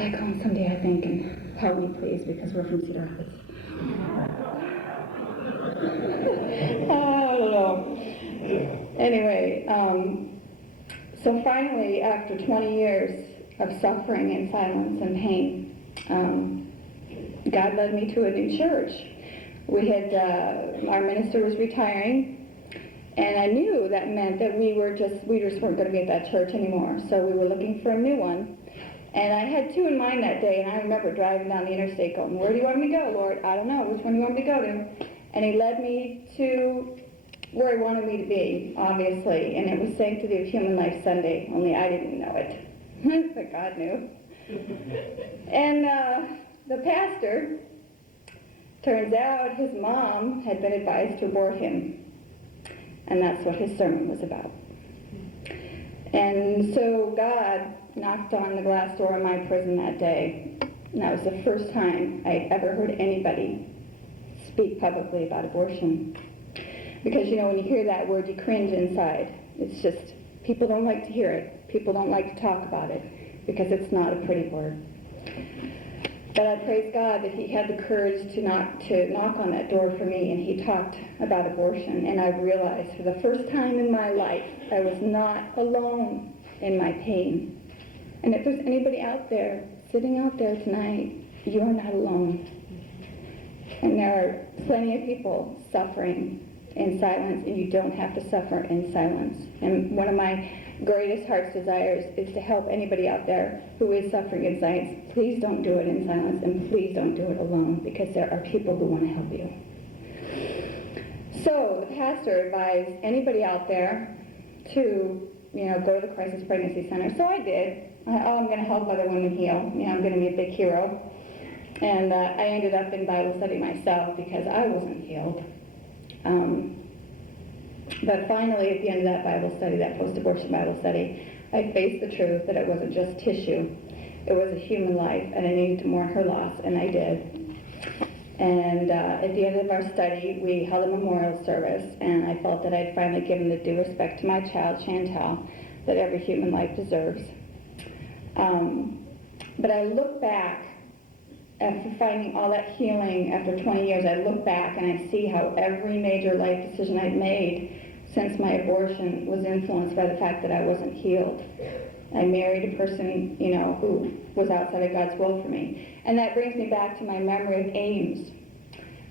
try calling someday, I think, and help me, please, because we're from Cedar Rapids. Oh, anyway, so finally, after 20 years of suffering and silence and pain, God led me to a new church. We had, our minister was retiring, and I knew that meant that we just weren't going to be at that church anymore. So we were looking for a new one. And I had two in mind that day, and I remember driving down the interstate going, where do you want me to go, Lord? I don't know. Which one do you want me to go to? And he led me to where he wanted me to be, obviously, and it was Sanctity of Human Life Sunday, only I didn't know it, but God knew. And the pastor, turns out his mom had been advised to abort him, and that's what his sermon was about. And so God knocked on the glass door of my prison that day, and that was the first time I ever heard anybody speak publicly about abortion. Because, you know, when you hear that word, you cringe inside. It's just, people don't like to hear it. People don't like to talk about it, because it's not a pretty word. But I praise God that he had the courage to knock on that door for me, and he talked about abortion. And I realized for the first time in my life, I was not alone in my pain. And if there's anybody out there, sitting out there tonight, you are not alone. And there are plenty of people suffering in silence, and you don't have to suffer in silence. And one of my greatest heart's desires is to help anybody out there who is suffering in silence. Please don't do it in silence, and please don't do it alone, because there are people who want to help you. So the pastor advised anybody out there to, go to the Crisis Pregnancy Center. So I did. I'm going to help other women heal. I'm going to be a big hero. And I ended up in Bible study myself because I wasn't healed. But finally, at the end of that Bible study, that post-abortion Bible study, I faced the truth that it wasn't just tissue. It was a human life, and I needed to mourn her loss, and I did. And at the end of our study, we held a memorial service, and I felt that I'd finally given the due respect to my child, Chantel, that every human life deserves. But I look back, after finding all that healing after 20 years, I look back and I see how every major life decision I'd made since my abortion was influenced by the fact that I wasn't healed. I married a person, who was outside of God's will for me. And that brings me back to my memory of Ames.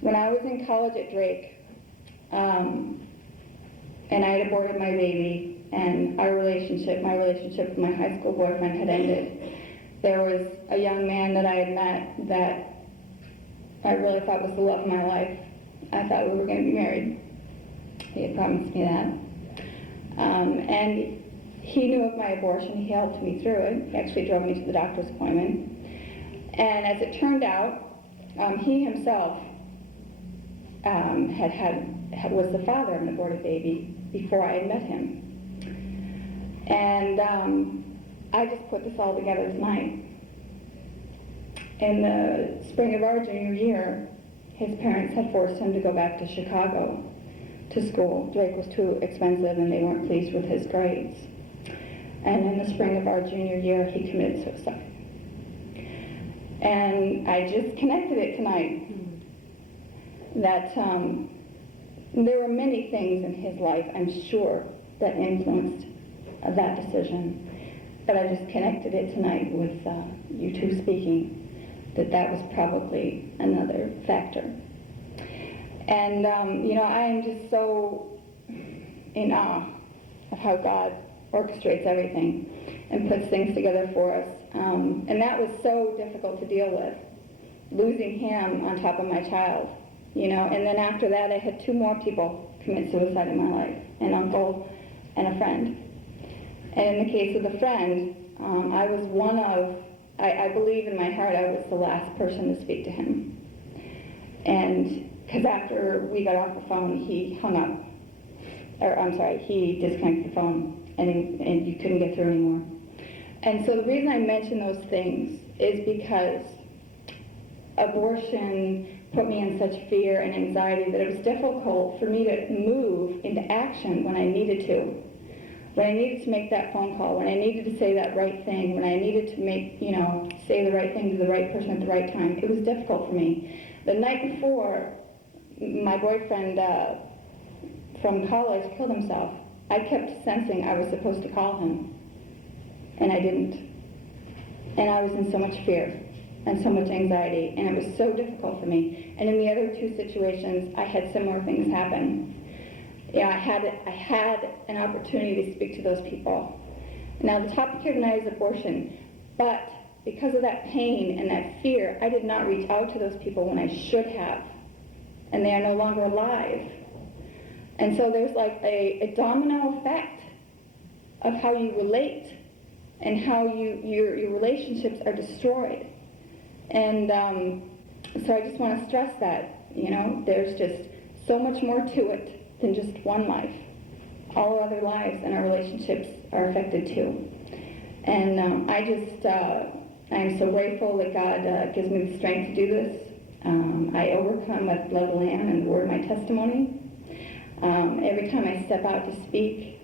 When I was in college at Drake, and I had aborted my baby, and my relationship with my high school boyfriend had ended, there was a young man that I had met that I really thought was the love of my life. I thought we were going to be married. He had promised me that. And he knew of my abortion. He helped me through it. He actually drove me to the doctor's appointment. And as it turned out, he himself was the father of an aborted baby before I had met him. And I just put this all together tonight. In the spring of our junior year, his parents had forced him to go back to Chicago to school. Drake was too expensive, and they weren't pleased with his grades. And in the spring of our junior year, he committed suicide. And I just connected it tonight that there were many things in his life, I'm sure, that influenced that decision. But I just connected it tonight with you two speaking, that was probably another factor. And, I am just so in awe of how God orchestrates everything and puts things together for us. And that was so difficult to deal with, losing him on top of my child, And then after that, I had two more people commit suicide in my life, an uncle and a friend. And in the case of the friend, I was I believe in my heart I was the last person to speak to him. And because after we got off the phone, he hung up. He disconnected the phone, and you couldn't get through anymore. And so the reason I mention those things is because abortion put me in such fear and anxiety that it was difficult for me to move into action when I needed to. when I needed to make that phone call, when I needed to say that right thing, when I needed to make, say the right thing to the right person at the right time, it was difficult for me. The night before, my boyfriend from college killed himself. I kept sensing I was supposed to call him, and I didn't. And I was in so much fear and so much anxiety, and it was so difficult for me. And in the other two situations, I had similar things happen. I had an opportunity to speak to those people. Now, the topic here tonight is abortion, but because of that pain and that fear, I did not reach out to those people when I should have, and they are no longer alive. And so there's like a domino effect of how you relate and how your relationships are destroyed. And so I just want to stress that, there's just so much more to it than just one life. All other lives and our relationships are affected too. And I am so grateful that God gives me the strength to do this. I overcome with the blood of the Lamb and the word of my testimony. Every time I step out to speak,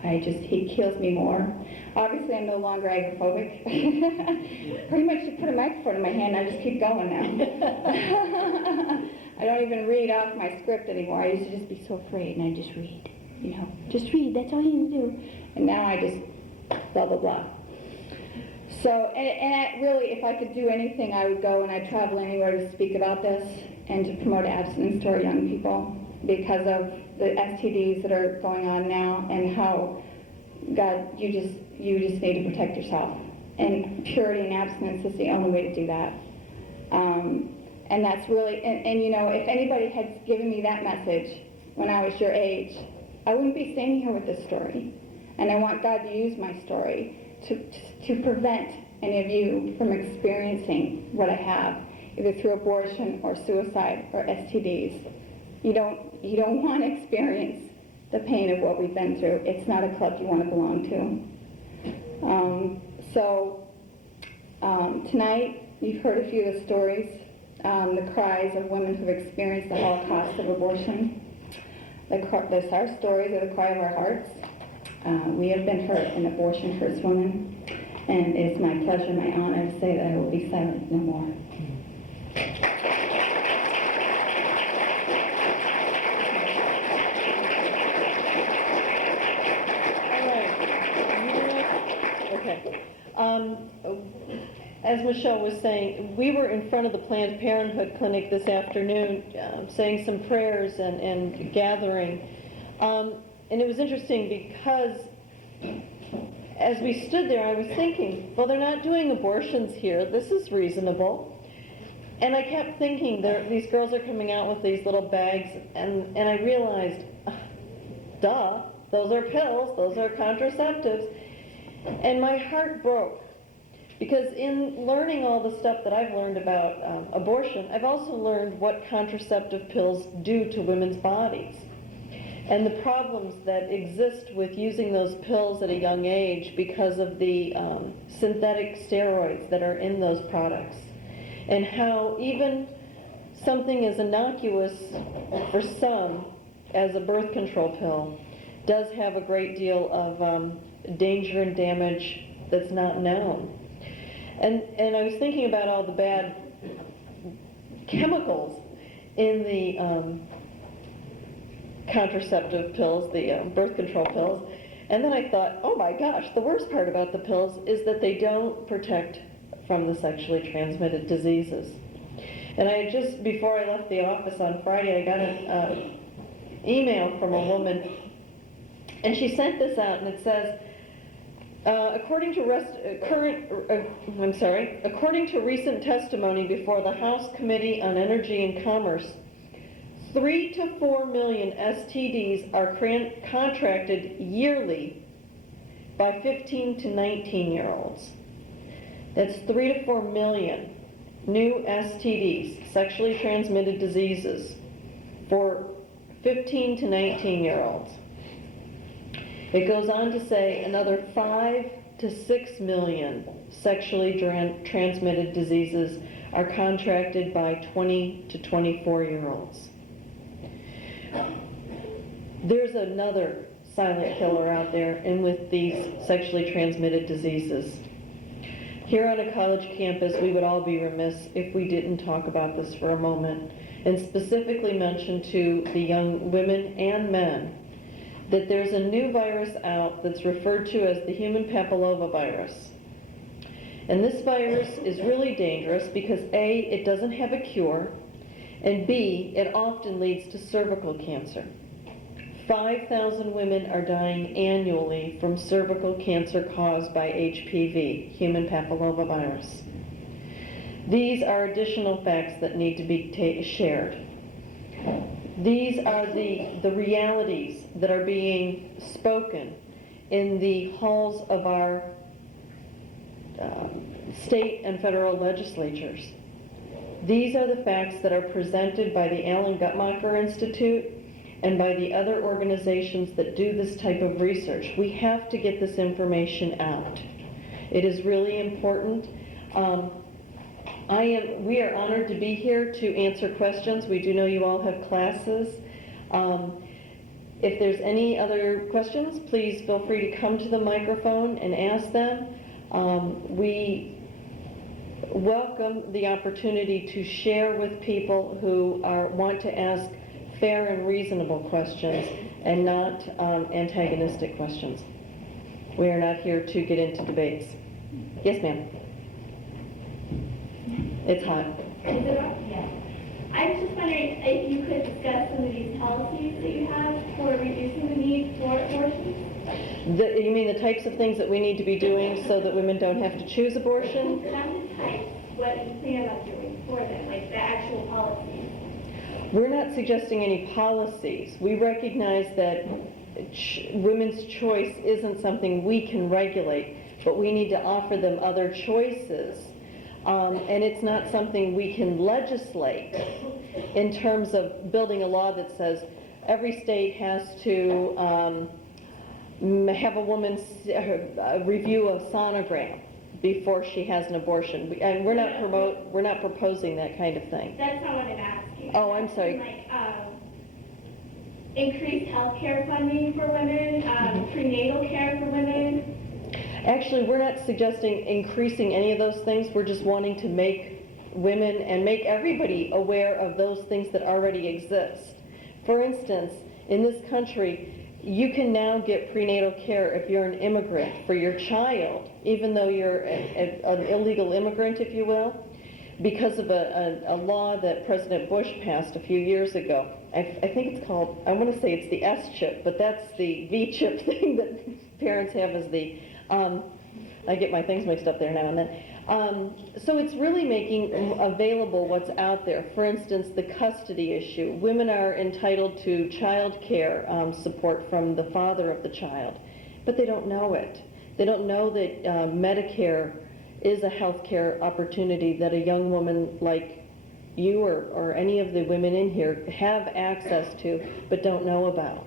He heals me more. Obviously, I'm no longer agoraphobic. Pretty much you put a microphone in my hand, I just keep going now. I don't even read off my script anymore. I used to just be so afraid, and I just read. Just read, that's all you need to do. And now I just blah, blah, blah. So, and really, if I could do anything, I would go and I'd travel anywhere to speak about this and to promote abstinence to our young people because of the STDs that are going on now and how, God, you just need to protect yourself. And purity and abstinence is the only way to do that. And that's really, and if anybody had given me that message when I was your age, I wouldn't be standing here with this story. And I want God to use my story to prevent any of you from experiencing what I have, either through abortion or suicide or STDs. You don't want to experience the pain of what we've been through. It's not a club you want to belong to. Tonight, you've heard a few of the stories, the cries of women who've experienced the Holocaust of abortion. Our stories are the cry of our hearts. We have been hurt, and abortion hurts women. And it is my pleasure, my honor to say that I will be silent no more. As Michelle was saying, we were in front of the Planned Parenthood clinic this afternoon saying some prayers and gathering. And it was interesting because as we stood there, I was thinking, well, they're not doing abortions here. This is reasonable. And I kept thinking, these girls are coming out with these little bags, and I realized, duh, those are pills, those are contraceptives. And my heart broke. Because in learning all the stuff that I've learned about abortion, I've also learned what contraceptive pills do to women's bodies and the problems that exist with using those pills at a young age because of the synthetic steroids that are in those products, and how even something as innocuous for some as a birth control pill does have a great deal of danger and damage that's not known. And I was thinking about all the bad chemicals in the contraceptive pills, the birth control pills, and then I thought, oh my gosh, the worst part about the pills is that they don't protect from the sexually transmitted diseases. And I just, before I left the office on Friday, I got an email from a woman, and she sent this out, and it says, according to recent testimony before the House Committee on Energy and Commerce, 3 to 4 million STDs are contracted yearly by 15 to 19-year-olds. That's 3 to 4 million new STDs, sexually transmitted diseases, for 15 to 19-year-olds. It goes on to say another 5 to 6 million sexually transmitted diseases are contracted by 20 to 24-year-olds. There's another silent killer out there and with these sexually transmitted diseases. Here on a college campus, we would all be remiss if we didn't talk about this for a moment and specifically mention to the young women and men that there's a new virus out that's referred to as the human papillomavirus. And this virus is really dangerous because A, it doesn't have a cure, and B, it often leads to cervical cancer. 5,000 women are dying annually from cervical cancer caused by HPV, human papillomavirus. These are additional facts that need to be shared. These are the realities that are being spoken in the halls of our state and federal legislatures. These are the facts that are presented by the Alan Guttmacher Institute and by the other organizations that do this type of research. We have to get this information out. It is really important. We are honored to be here to answer questions. We do know you all have classes. If there's any other questions, please feel free to come to the microphone and ask them. We welcome the opportunity to share with people who want to ask fair and reasonable questions and not antagonistic questions. We are not here to get into debates. Yes, ma'am. It's hot. Is it on? Yeah. I was just wondering if you could discuss some of these policies that you have for reducing the need for abortions. You mean the types of things that we need to be doing so that women don't have to choose abortion? Not the types, what you plan on doing for them, like the actual policies. We're not suggesting any policies. We recognize that women's choice isn't something we can regulate, but we need to offer them other choices. And it's not something we can legislate in terms of building a law that says every state has to have a woman review a sonogram before she has an abortion. And we're not proposing that kind of thing. That's not what I'm asking. Oh, I'm sorry. Like, increased health care funding for women, prenatal care for women. Actually, we're not suggesting increasing any of those things. We're just wanting to make women and make everybody aware of those things that already exist. For instance, in this country, you can now get prenatal care if you're an immigrant for your child, even though you're an illegal immigrant, if you will, because of a law that President Bush passed a few years ago. I think it's called, I want to say it's the S-chip, but that's the V-chip thing that parents have as the, I get my things mixed up there now and then. So it's really making available what's out there. For instance, the custody issue. Women are entitled to child care support from the father of the child, but they don't know it. They don't know that Medicare is a health care opportunity that a young woman like you or any of the women in here have access to, but don't know about.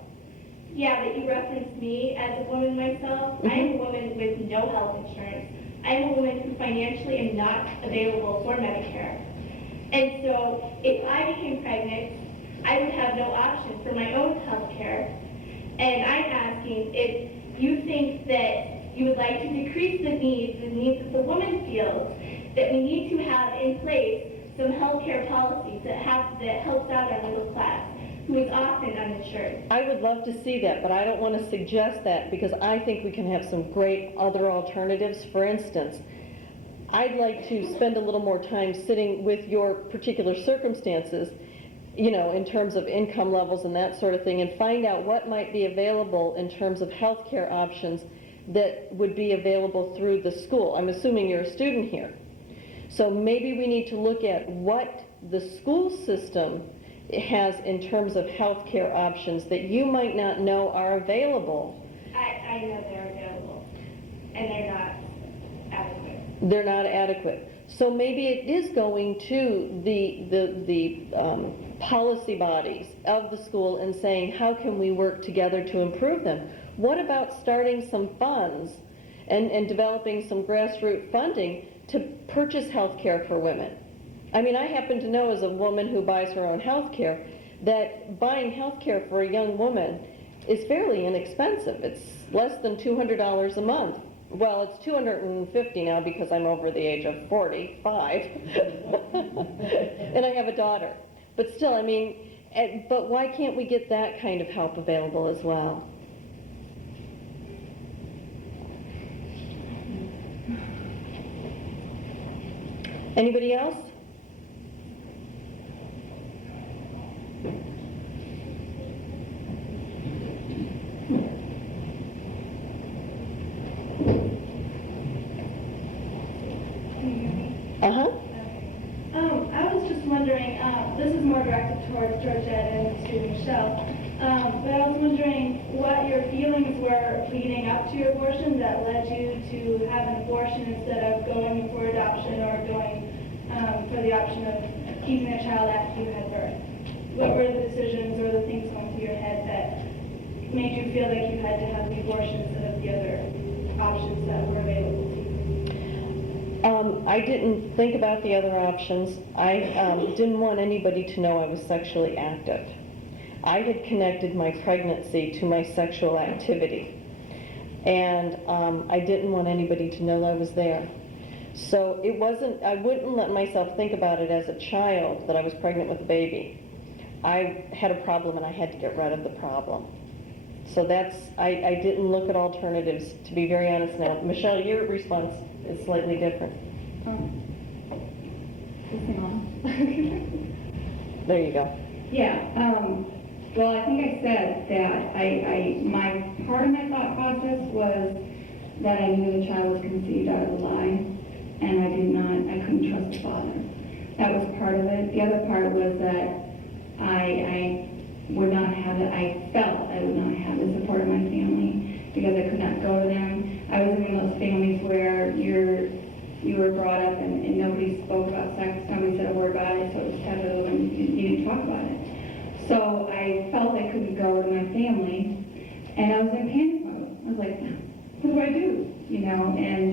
Yeah, but you referenced me as a woman myself. I am a woman with no health insurance. I am a woman who financially am not available for Medicare. And so if I became pregnant, I would have no option for my own health care. And I'm asking if you think that you would like to decrease the needs that the woman feels, that we need to have in place some health care policies that helps out our middle class, who is often uninsured. I would love to see that, but I don't want to suggest that because I think we can have some great other alternatives. For instance, I'd like to spend a little more time sitting with your particular circumstances, you know, in terms of income levels and that sort of thing, and find out what might be available in terms of health care options that would be available through the school. I'm assuming you're a student here. So maybe we need to look at what the school system has in terms of health care options that you might not know are available. I know they're available, and they're not adequate. They're not adequate. So maybe it is going to the policy bodies of the school and saying, how can we work together to improve them? What about starting some funds and developing some grassroots funding to purchase health care for women? I mean, I happen to know as a woman who buys her own health care that buying health care for a young woman is fairly inexpensive. It's less than $200 a month. Well, it's $250 now because I'm over the age of 45, and I have a daughter. But still, I mean, but why can't we get that kind of help available as well? Anybody else? Uh-huh. I was just wondering, this is more directed towards Georgette and to Michelle, but I was wondering what your feelings were leading up to your abortion that led you to have an abortion instead of going for adoption or going for the option of keeping a child after you had birth. What were the decisions or the things going through your head that made you feel like you had to have the abortion instead of the other options that were available to you? I didn't think about the other options. I didn't want anybody to know I was sexually active. I had connected my pregnancy to my sexual activity, and I didn't want anybody to know I was there. So it wasn't, I wouldn't let myself think about it as a child that I was pregnant with a baby. I had a problem and I had to get rid of the problem. So that's, I didn't look at alternatives, to be very honest now. Michelle, your response is slightly different. Is it on? There you go. Yeah, well, I think I said that my part of my thought process was that I knew the child was conceived out of a lie, and I couldn't trust the father. That was part of it. The other part was that I would not have it, I felt I would not have the support of my family because I could not go to them. I was in one of those families where you were brought up and nobody spoke about sex, nobody said a word about it, so it was taboo and you didn't talk about it. So I felt I couldn't go to my family, and I was in panic mode. I was like, what do I do? You know, and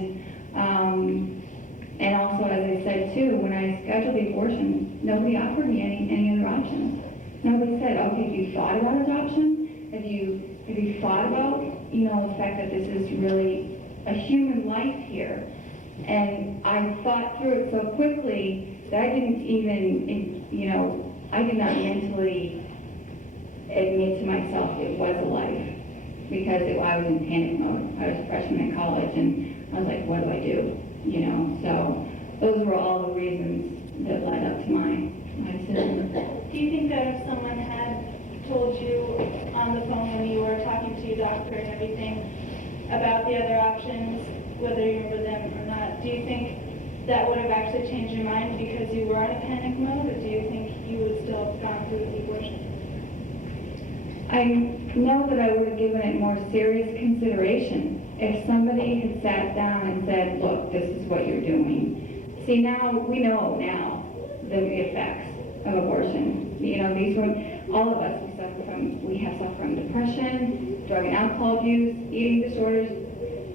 also, as I said too, when I scheduled the abortion, nobody offered me any other options. Nobody said, okay, have you thought about adoption? Have you thought about, you know, the fact that this is really a human life here? And I thought through it so quickly that I didn't even, you know, I did not mentally admit to myself it was a life because I was in panic mode. I was a freshman in college and I was like, what do I do? You know, so those were all the reasons that led up to my decision. Do you think that if someone had told you on the phone when you were talking to your doctor and everything about the other options, whether you remember them or not, do you think that would have actually changed your mind because you were in a panic mode, or do you think you would still have gone through with the abortion? I know that I would have given it more serious consideration if somebody had sat down and said, look, this is what you're doing. See, now, we know now the effects of abortion. You know, these were, all of us, we have suffered from depression, drug and alcohol abuse, eating disorders,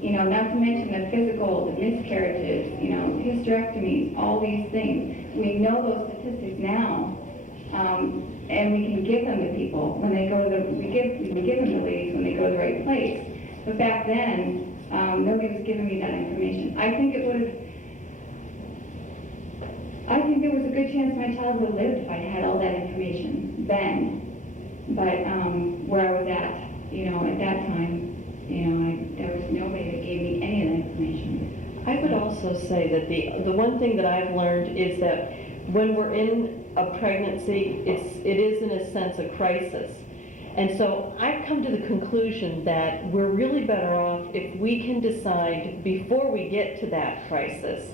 you know, not to mention the physical, the miscarriages, you know, hysterectomies, all these things. We know those statistics now, and we can give them to people when they go to we give them to ladies when they go to the right place. But back then, nobody was giving me that information. I think there was a good chance my child would have lived if I had all that information then. But where I was at, you know, at that time, you know, there was nobody that gave me any of that information. I would also say that the one thing that I've learned is that when we're in a pregnancy, it is in a sense a crisis. And so I've come to the conclusion that we're really better off if we can decide before we get to that crisis,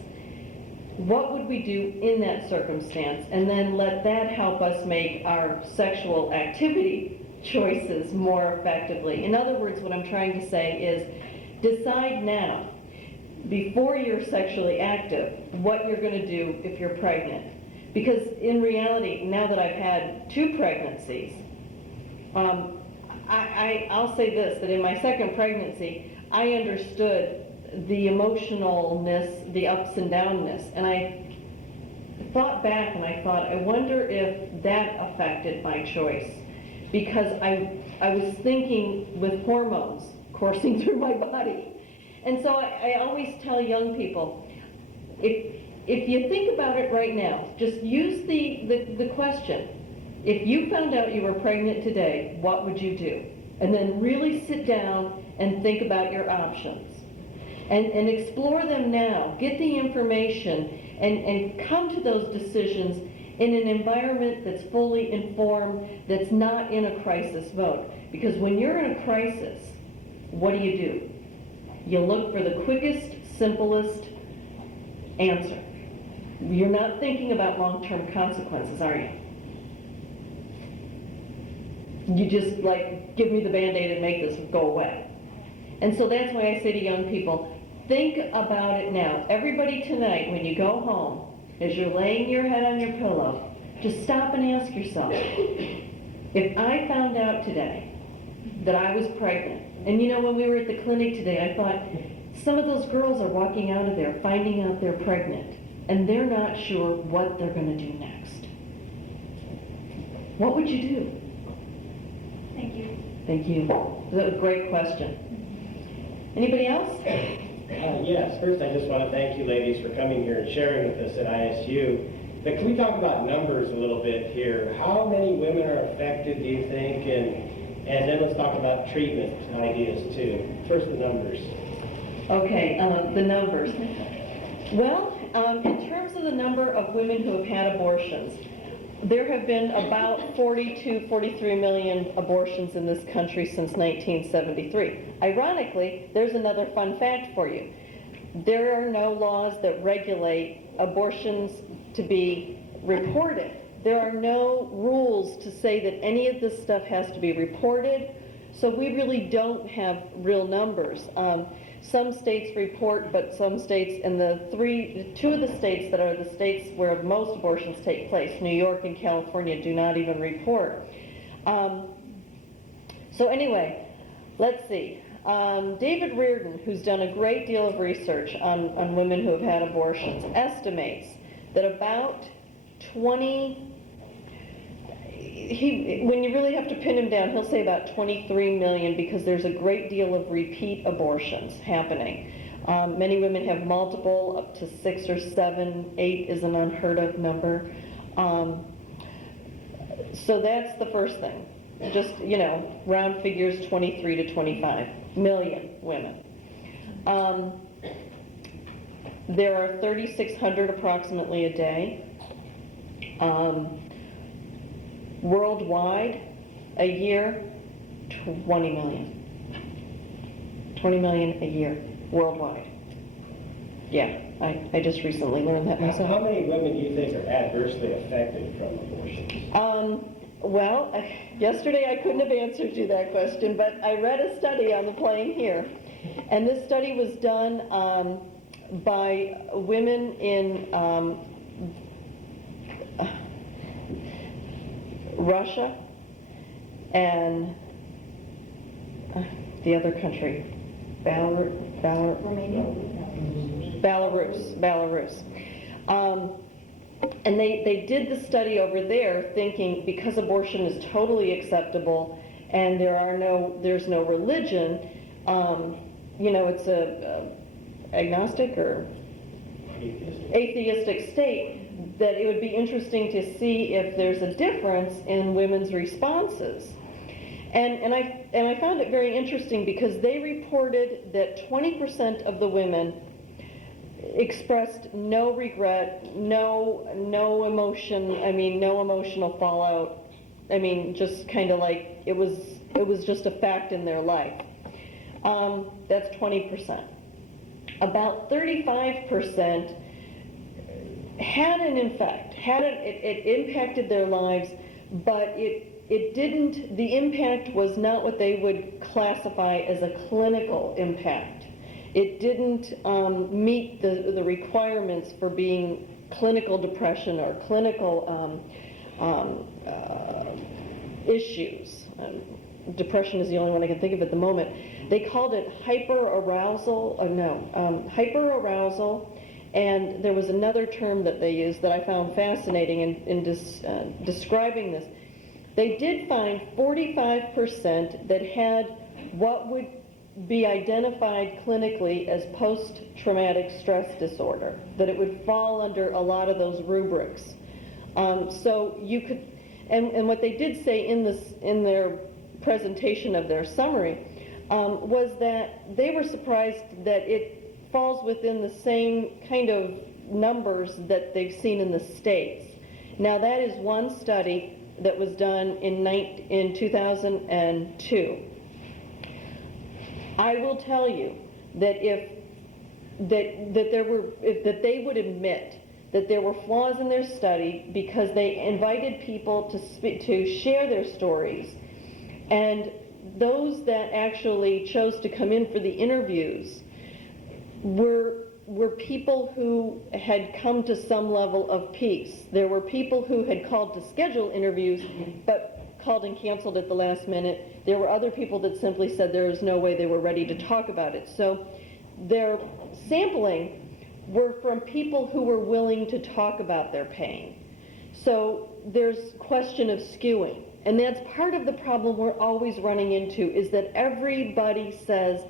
what would we do in that circumstance, and then let that help us make our sexual activity choices more effectively. In other words, what I'm trying to say is decide now, before you're sexually active, what you're going to do if you're pregnant. Because in reality, now that I've had 2 pregnancies, I'll say this, that in my second pregnancy, I understood the emotionalness, the ups and downness, and I thought back and I thought, I wonder if that affected my choice. because I was thinking with hormones coursing through my body. And so I always tell young people, if you think about it right now, just use the question. If you found out you were pregnant today, what would you do? And then really sit down and think about your options. And explore them now. Get the information and come to those decisions in an environment that's fully informed, that's not in a crisis mode. Because when you're in a crisis, what do? You look for the quickest, simplest answer. You're not thinking about long-term consequences, are you? You just like, give me the Band-Aid and make this go away. And so that's why I say to young people, think about it now. Everybody tonight, when you go home, as you're laying your head on your pillow, just stop and ask yourself, if I found out today that I was pregnant, and you know, when we were at the clinic today, I thought, some of those girls are walking out of there finding out they're pregnant, and they're not sure what they're going to do next. What would you do? Thank you. Thank you. That was a great question. Anybody else? Yes, first I just want to thank you ladies for coming here and sharing with us at ISU. But can we talk about numbers a little bit here? How many women are affected, do you think? And then let's talk about treatment ideas too. First, the numbers. Okay, the numbers. Well, in terms of the number of women who have had abortions, there have been about 42, 43 million abortions in this country since 1973. Ironically, there's another fun fact for you. There are no laws that regulate abortions to be reported. There are no rules to say that any of this stuff has to be reported, so we really don't have real numbers. Some states report, but some states, and two of the states that are the states where most abortions take place, New York and California, do not even report. So anyway, let's see. David Reardon, who's done a great deal of research on women who have had abortions, estimates that about 20, when you really have to pin him down, he'll say about 23 million because there's a great deal of repeat abortions happening. Many women have multiple, up to 6 or 7, 8 is an unheard of number. So that's the first thing. Just, you know, round figures, 23 to 25 million women. There are 3,600 approximately a day. Worldwide, a year, 20 million. 20 million a year, worldwide. Yeah, I just recently learned that myself. How many women do you think are adversely affected from abortions? Well, yesterday I couldn't have answered you that question, but I read a study on the plane here. And this study was done by women in Russia and the other country, Belarus. And they did the study over there thinking because abortion is totally acceptable and there's no religion, you know, it's a agnostic or atheistic state, that it would be interesting to see if there's a difference in women's responses. And I found it very interesting because they reported that 20% of the women expressed no regret, no emotion, no emotional fallout. I mean, just kind of like it was just a fact in their life. That's 20%. About 35% had an effect, it impacted their lives, but it didn't, the impact was not what they would classify as a clinical impact. It didn't meet the requirements for being clinical depression or clinical issues. Depression is the only one I can think of at the moment. They called it hyperarousal, and there was another term that they used that I found fascinating in describing this. They did find 45% that had what would be identified clinically as post-traumatic stress disorder, that it would fall under a lot of those rubrics. So you could, and what they did say in their presentation of their summary was that they were surprised that it falls within the same kind of numbers that they've seen in the States. Now that is one study that was done in 2002. I will tell you that that they would admit that there were flaws in their study because they invited people to share their stories, and those that actually chose to come in for the interviews were people who had come to some level of peace. There were people who had called to schedule interviews, but called and canceled at the last minute. There were other people that simply said there was no way they were ready to talk about it. So their sampling were from people who were willing to talk about their pain. So there's question of skewing. And that's part of the problem we're always running into, is that everybody says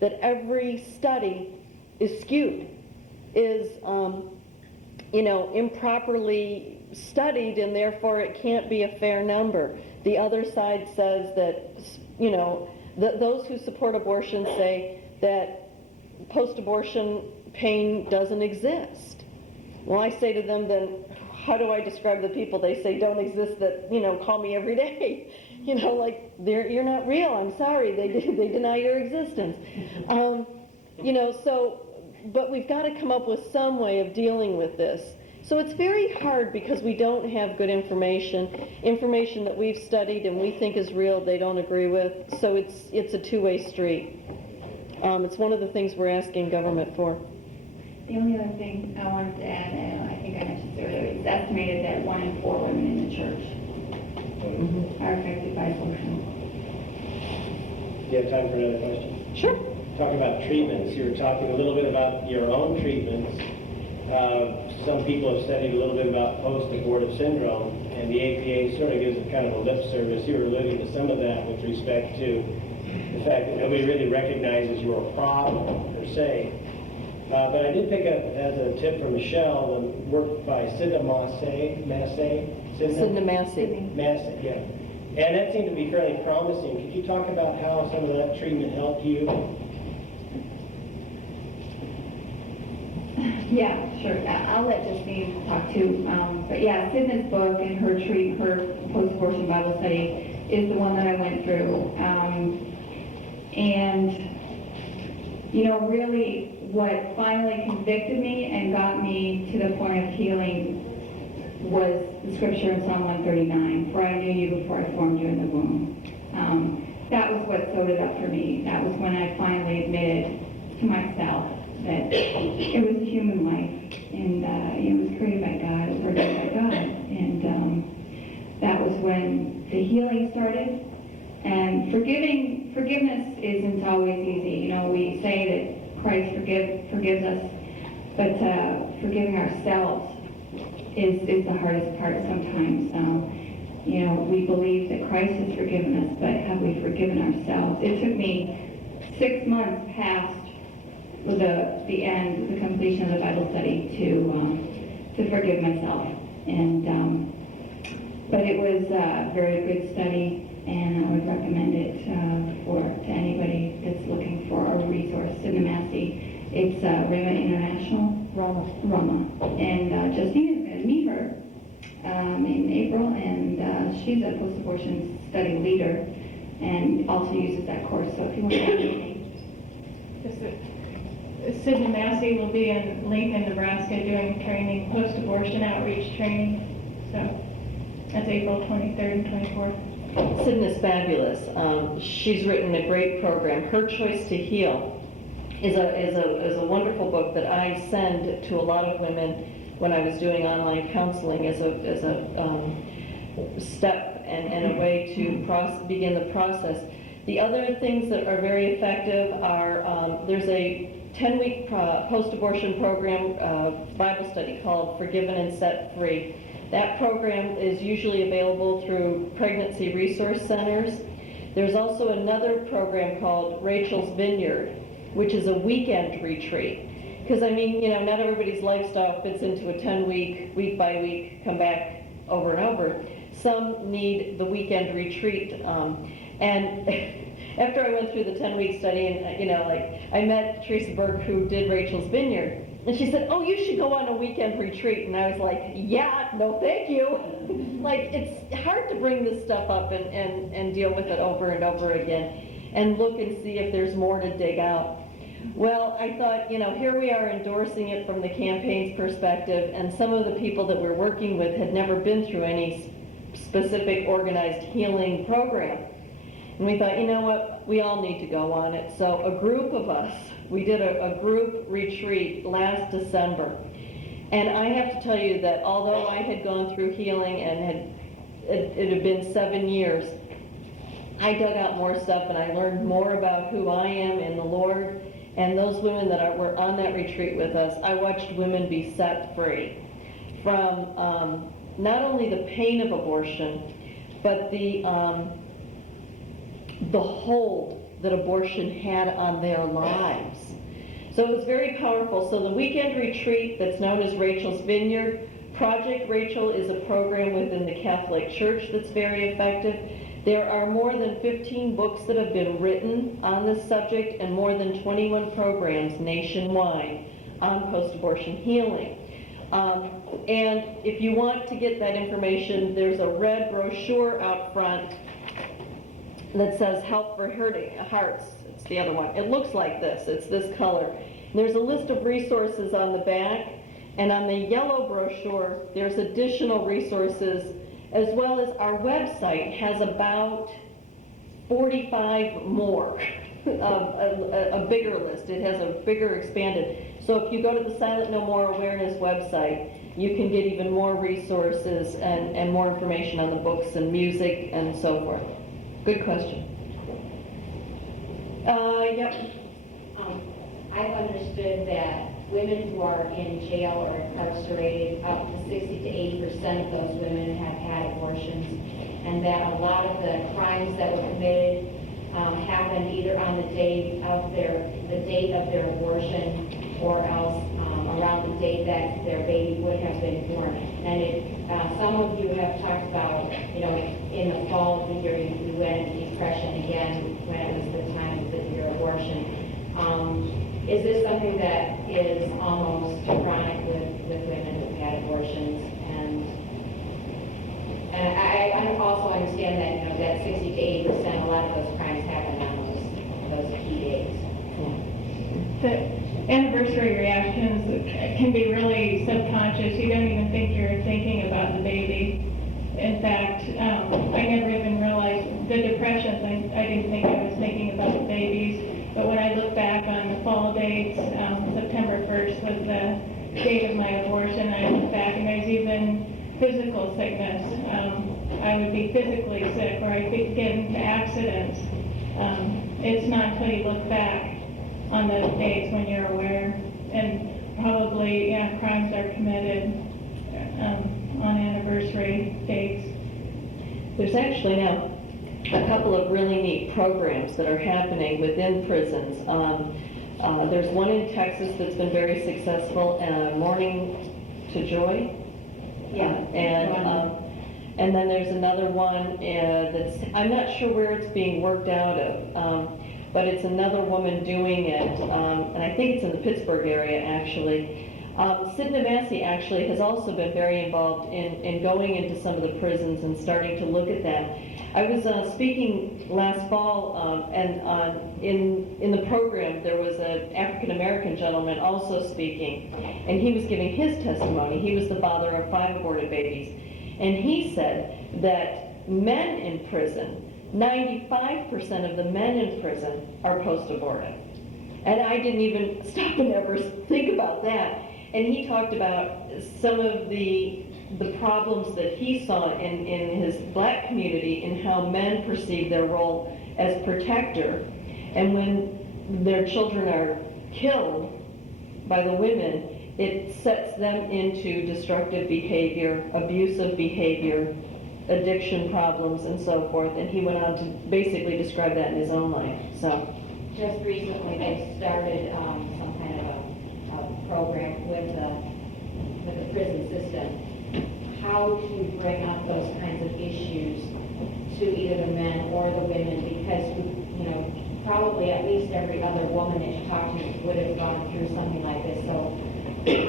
that every study is skewed, is improperly studied, and therefore it can't be a fair number. The other side says that, those who support abortion say that post-abortion pain doesn't exist. Well, I say to them, then how do I describe the people they say don't exist that, call me every day? You're not real, I'm sorry, they deny your existence. But we've got to come up with some way of dealing with this. So it's very hard because we don't have good information that we've studied and we think is real, they don't agree with. So it's a two-way street. It's one of the things we're asking government for. The only other thing I wanted to add, and I think I mentioned this earlier, it's estimated that 1 in 4 women in the church are affected by abortion. Do you have time for another question? Sure. Talking about treatments, you were talking a little bit about your own treatments. Some people have studied a little bit about post-abortive syndrome, and the APA sort of gives a kind of a lip service. You were alluding to some of that with respect to the fact that nobody really recognizes your problem, per se. But I did pick up, as a tip from Michelle, the work by Sidney Massey, yeah. And that seemed to be fairly promising. Could you talk about how some of that treatment helped you? Yeah, sure. I'll let Justine talk too. But yeah, Sidney's book and her post-abortion Bible study is the one that I went through. Really what finally convicted me and got me to the point of healing was the scripture in Psalm 139, for I knew you before I formed you in the womb. That was what sewed it up for me. That was when I finally admitted to myself that it was a human life, and it was created by God, it was ordained by God. And that was when the healing started. And forgiveness isn't always easy. We say that Christ forgives us, but forgiving ourselves is the hardest part sometimes. We believe that Christ has forgiven us, but have we forgiven ourselves? It took me 6 months past the completion of the Bible study to forgive myself. And but it was a very good study, and I would recommend it to anybody that's looking for a resource. Sidney Massey. It's Rama International. Rama. And Justine is going to meet her in April, and she's a post-abortion study leader and also uses that course. So if you want to have anything. Sidney Massey will be in Lincoln, Nebraska doing training, post-abortion outreach training. So that's April 23rd and 24th. Sidney's fabulous. She's written a great program. Her Choice to Heal is a wonderful book that I send to a lot of women when I was doing online counseling as a step and a way to begin the process. The other things that are very effective are there's a 10-week post-abortion program Bible study called Forgiven and Set Free That program is usually available through pregnancy resource centers. There's also another program called Rachel's Vineyard, which is a weekend retreat. Because, I mean, not everybody's lifestyle fits into a 10-week, week by week, come back over and over. Some need the weekend retreat. And after I went through the 10-week study, and, I met Teresa Burke, who did Rachel's Vineyard. And she said, oh, you should go on a weekend retreat. And I was like, yeah, no, thank you. Like, it's hard to bring this stuff up and deal with it over and over again and look and see if there's more to dig out. Well, I thought, here we are endorsing it from the campaign's perspective, and some of the people that we're working with had never been through any specific organized healing program. And we thought, you know what, we all need to go on it. So a group of us, we did a group retreat last December. And I have to tell you that although I had gone through healing and it had been 7 years, I dug out more stuff and I learned more about who I am in the Lord. And those women that were on that retreat with us, I watched women be set free from not only the pain of abortion, but the hold that abortion had on their lives. So it was very powerful. So the weekend retreat that's known as Rachel's Vineyard, Project Rachel is a program within the Catholic Church that's very effective. There are more than 15 books that have been written on this subject and more than 21 programs nationwide on post-abortion healing. And if you want to get that information, there's a red brochure out front that says Help for Hurting Hearts. It's the other one. It looks like this. It's this color. And there's a list of resources on the back, and on the yellow brochure, there's additional resources, as well as our website has about 45 more, a bigger list. It has a bigger expanded. So if you go to the Silent No More Awareness website, you can get even more resources and more information on the books and music and so forth. Good question. Yep. I've understood that women who are in jail or incarcerated, up to 60 to 80% of those women have had abortions, and that a lot of the crimes that were committed happened either on the date of their abortion, or else around the date that their baby would have been born. And some of you have talked about, in the fall of the year you went into depression again when it was the time of your abortion. Is this something that is almost chronic with women who've had abortions? And I also understand that, that 60 to 80%, a lot of those crimes happen on those key days. The anniversary reactions can be really subconscious. You don't even think you're thinking about the baby. In fact, I never even realized the depressions. I didn't think I was thinking about the babies. But when I look back on the fall dates, September 1st was the date of my abortion. I look back and there's even physical sickness. I would be physically sick, or I could get into accidents. It's not until you look back on those dates when you're aware. And probably, crimes are committed on anniversary dates. There's actually now a couple of really neat programs that are happening within prisons. There's one in Texas that's been very successful, Morning to Joy. And then there's another one that's, I'm not sure where it's being worked out of, but it's another woman doing it, and I think it's in the Pittsburgh area actually. Sidna Massey actually has also been very involved in going into some of the prisons and starting to look at that. I was speaking last fall, and in the program there was an African-American gentleman also speaking, and he was giving his testimony. He was the father of 5 aborted babies, and he said that men in prison, 95% of the men in prison are post-abortive. And I didn't even stop and ever think about that. And he talked about some of the problems that he saw in his black community in how men perceive their role as protector. And when their children are killed by the women, it sets them into destructive behavior, abusive behavior, addiction problems, and so forth. And he went on to basically describe that in his own life, so. Just recently, they started some kind of a program with the prison system, how to bring up those kinds of issues to either the men or the women, because, you know, probably at least every other woman that you talk to would have gone through something like this. So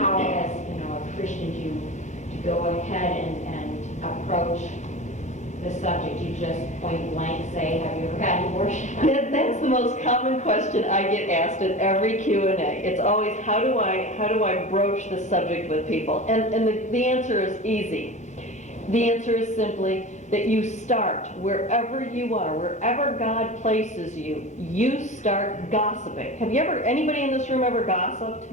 how, as, you know, a Christian, to go ahead and approach the subject, you just point blank say, have you ever had an abortion? That's the most common question I get asked at every Q&A. It's always, how do I broach the subject with people? And the answer is easy. The answer is simply that you start wherever you are, wherever God places you, you start gossiping. Have you ever, anybody in this room ever gossiped?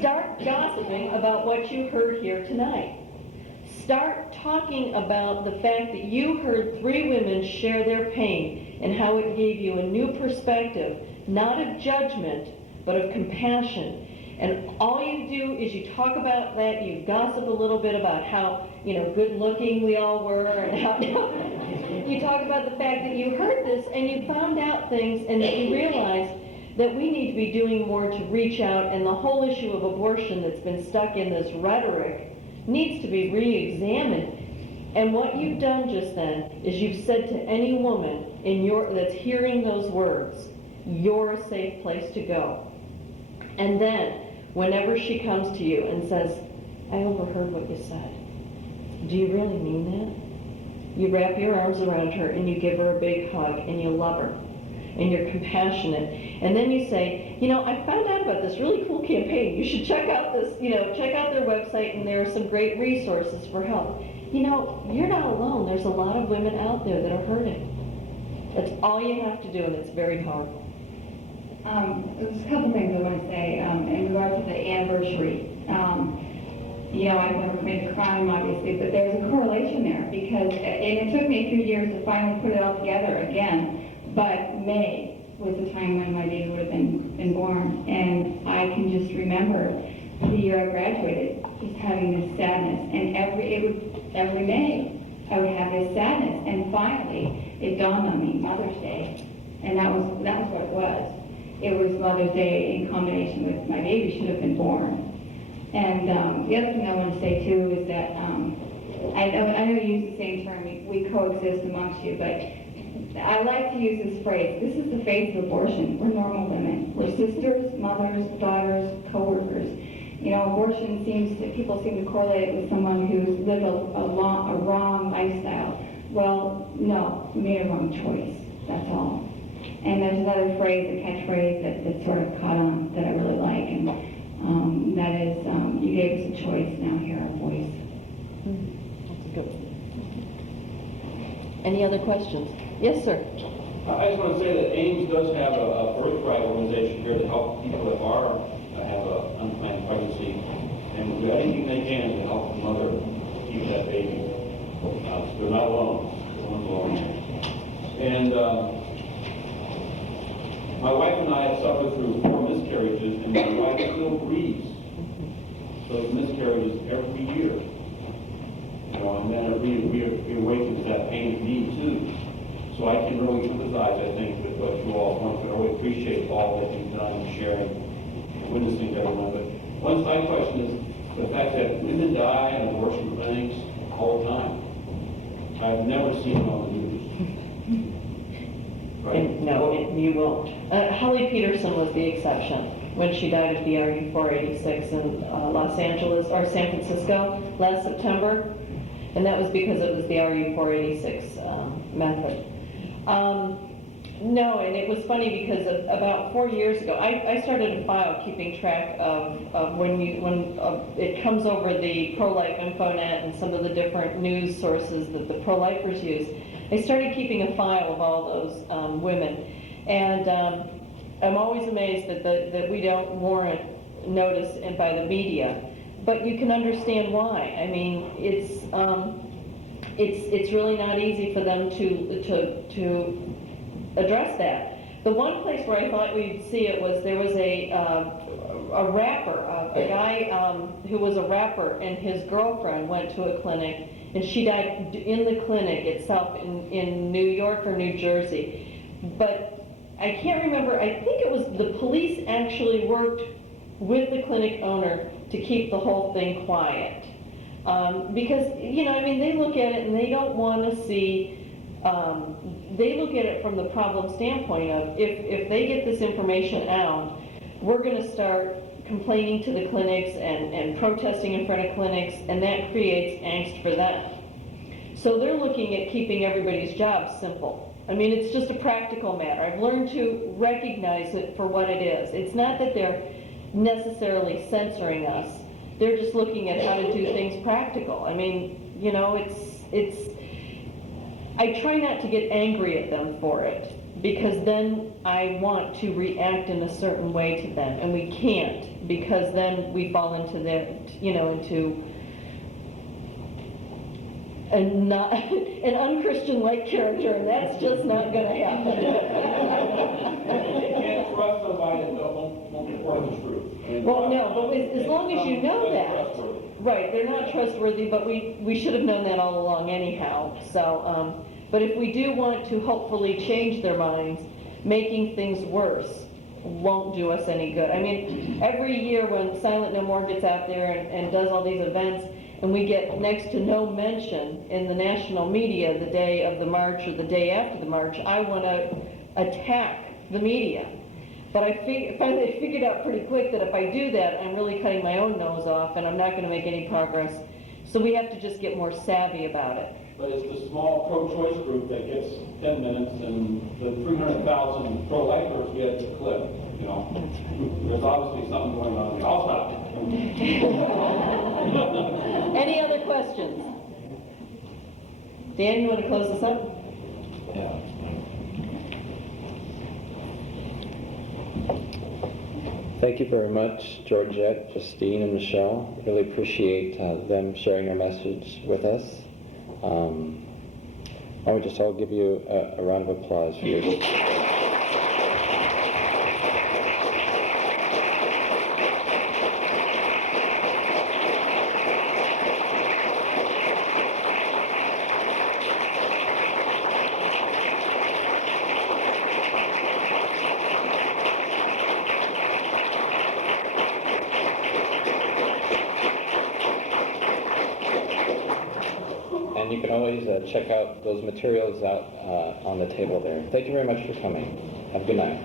Start gossiping about what you heard here tonight. Start talking about the fact that you heard 3 women share their pain and how it gave you a new perspective, not of judgment, but of compassion. And all you do is you talk about that, you gossip a little bit about how, you know, good looking we all were, and how you talk about the fact that you heard this and you found out things, and that you realized that we need to be doing more to reach out, and the whole issue of abortion that's been stuck in this rhetoric needs to be re-examined. And what you've done just then is you've said to any woman that's hearing those words, you're a safe place to go. And then, whenever she comes to you and says, I overheard what you said, do you really mean that? You wrap your arms around her and you give her a big hug and you love her and you're compassionate. And then you say, you know, I found out about this really cool campaign. You should check out this, you know, check out their website, and there are some great resources for help. You know, you're not alone. There's a lot of women out there that are hurting. That's all you have to do, and it's very hard. There's a couple things I want to say in regard to the anniversary. You know, I've never committed a crime, obviously, but there's a correlation there, because, and it took me a few years to finally put it all together again, but May was the time when my baby would have been born, and I can just remember the year I graduated, just having this sadness, and every May I would have this sadness, and finally it dawned on me, Mother's Day, and that was what it was. It was Mother's Day in combination with my baby should have been born. And the other thing I want to say too is that I know you use the same term, we coexist amongst you, but I like to use this phrase. This is the face of abortion. We're normal women. We're sisters, mothers, daughters, co-workers. You know, abortion people seem to correlate it with someone who's lived a wrong lifestyle. Well, no, we made a wrong choice. That's all. And there's another phrase, a catchphrase that sort of caught on that I really like, and that is, you gave us a choice, now hear our voice. That's a good one. Any other questions? Yes, sir. I just want to say that Ames does have a birthright organization here to help people that have an unplanned pregnancy, and will do anything they can to help the mother keep that baby. They're not alone. No one's alone. And my wife and I have suffered through 4 miscarriages, and my wife still breathes those miscarriages every year. You know, and then it reawakens that pain in me too. So I can really empathize, I think, with what you all want to really appreciate all that you've done and sharing and witnessing to everyone. But one side question is the fact that women die in abortion clinics all the time. I've never seen it on the news. Right? No, you won't. Holly Peterson was the exception when she died of the RU-486 in Los Angeles, or San Francisco, last September. And that was because it was the RU-486 method. No, and it was funny because about 4 years ago, I started a file keeping track of when it comes over the Pro-Life Infonet and some of the different news sources that the pro-lifers use. I started keeping a file of all those women, and I'm always amazed that we don't warrant notice by the media, but you can understand why. I mean, it's really not easy for them to address that. The one place where I thought we'd see it was, there was a rapper, a guy who was a rapper, and his girlfriend went to a clinic, and she died in the clinic itself in New York or New Jersey. But I can't remember, I think it was the police actually worked with the clinic owner to keep the whole thing quiet. Because, you know, I mean, they look at it and they don't want to see, they look at it from the problem standpoint of, if they get this information out, we're going to start complaining to the clinics and protesting in front of clinics, and that creates angst for them. So they're looking at keeping everybody's jobs simple. I mean, it's just a practical matter. I've learned to recognize it for what it is. It's not that they're necessarily censoring us. They're just looking at how to do things practical. I mean, you know, I try not to get angry at them for it, because then I want to react in a certain way to them, and we can't, because then we fall into their, you know, into an unchristian-like character, and that's just not going to happen. You can't trust somebody that won't report the truth. I mean, Well, no, but as long as you know They're that, trustworthy. right, they're not trustworthy, but we should have known that all along anyhow. So, but if we do want to hopefully change their minds, making things worse won't do us any good. I mean, every year when Silent No More gets out there and does all these events, and we get next to no mention in the national media the day of the march or the day after the march, I want to attack the media. But I finally figured out pretty quick that if I do that, I'm really cutting my own nose off, and I'm not going to make any progress. So we have to just get more savvy about it. But it's the small pro-choice group that gets 10 minutes, and the 300,000 pro-lifers get the clip, you know. There's obviously something going on. I'll stop. Any other questions? Dan, you want to close this up? Yeah. Thank you very much, Georgette, Justine, and Michelle. Really appreciate them sharing their message with us. I would just all give you a round of applause for your... And you can always check out those materials out on the table there. Thank you very much for coming. Have a good night.